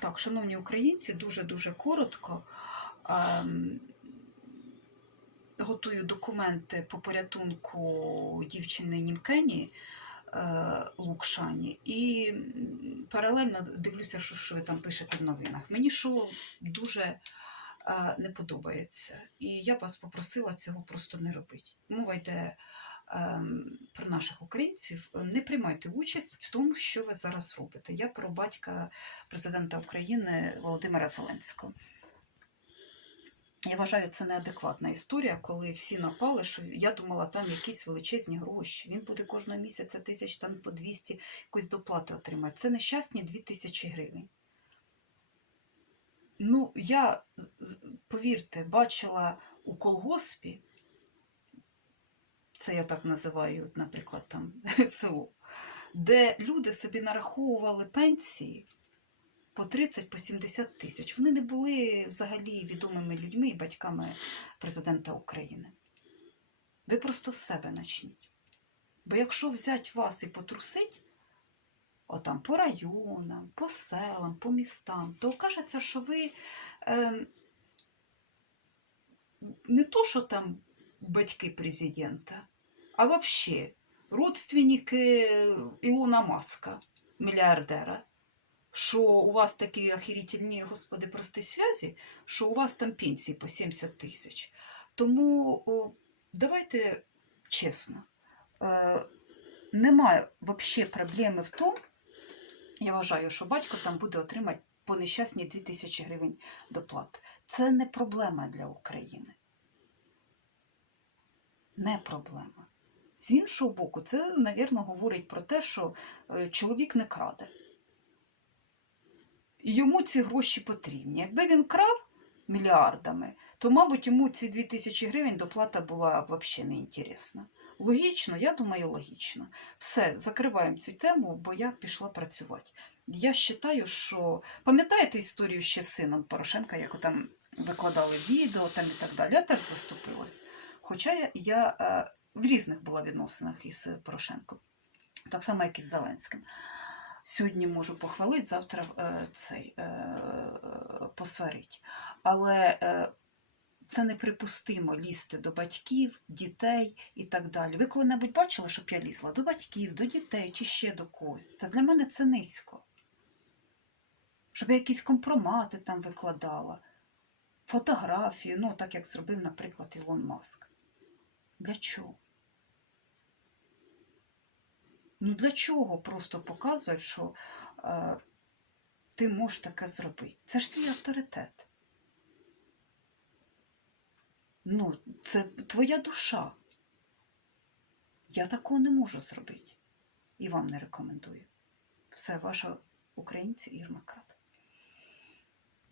Так, шановні українці, дуже-дуже коротко. Ем, Готую документи по порятунку дівчини Німкені е, Лукшані і паралельно дивлюся, що, що ви там пишете в новинах. Мені що дуже е, не подобається. І я вас попросила цього просто не робити. Мова йде про наших українців. Не приймайте участь в тому, що ви зараз робите. Я про батька президента України Володимира Зеленського. Я вважаю, це неадекватна історія, коли всі напали, що я думала, там якісь величезні гроші. Він буде кожного місяця тисяч там по 200 якоїсь доплати отримати. Це нещасні 2000 гривень. Ну, я, повірте, бачила у колгоспі, це я так називаю, наприклад, там село, де люди собі нараховували пенсії по 30 по 70 тисяч. Вони не були взагалі відомими людьми і батьками президента України. Ви просто з себе начніть. Бо якщо взять вас і потрусить, отам по районам, по селам, по містам, то окажеться, що ви е, не то, що там батьки президента, а взагалі родственники Ілона Маска, мільярдера що у вас такі охерительні, господи, прості зв'язі, що у вас там пенсії по 70 тисяч. Тому о, давайте чесно, е, немає взагалі проблеми в тому, я вважаю, що батько там буде отримати по нещасній 2 тисячі гривень доплат. Це не проблема для України. Не проблема. З іншого боку, це, навірно, говорить про те, що е, чоловік не краде. І йому ці гроші потрібні. Якби він крав мільярдами, то, мабуть, йому ці 2 тисячі гривень доплата була взагалі неінтересна. Логічно, я думаю, логічно. Все, закриваємо цю тему, бо я пішла працювати. Я вважаю, що пам'ятаєте історію ще з сином Порошенка, як там викладали відео там і так далі. Я теж заступилась. Хоча я, я е, в різних була відносинах із Порошенком, так само, як і з Зеленським. Сьогодні можу похвалити, завтра е, цей е, посварить. Але е, це неприпустимо лізти до батьків, дітей і так далі. Ви коли-небудь бачили, щоб я лізла до батьків, до дітей чи ще до когось? Та для мене це низько. Щоб я якісь компромати там викладала, фотографії, ну так як зробив, наприклад, Ілон Маск. Для чого? Ну для чого просто показують, що е, ти можеш таке зробити? Це ж твій авторитет. Ну, це твоя душа. Я такого не можу зробити. І вам не рекомендую. Все, ваша українці Ірма Крат.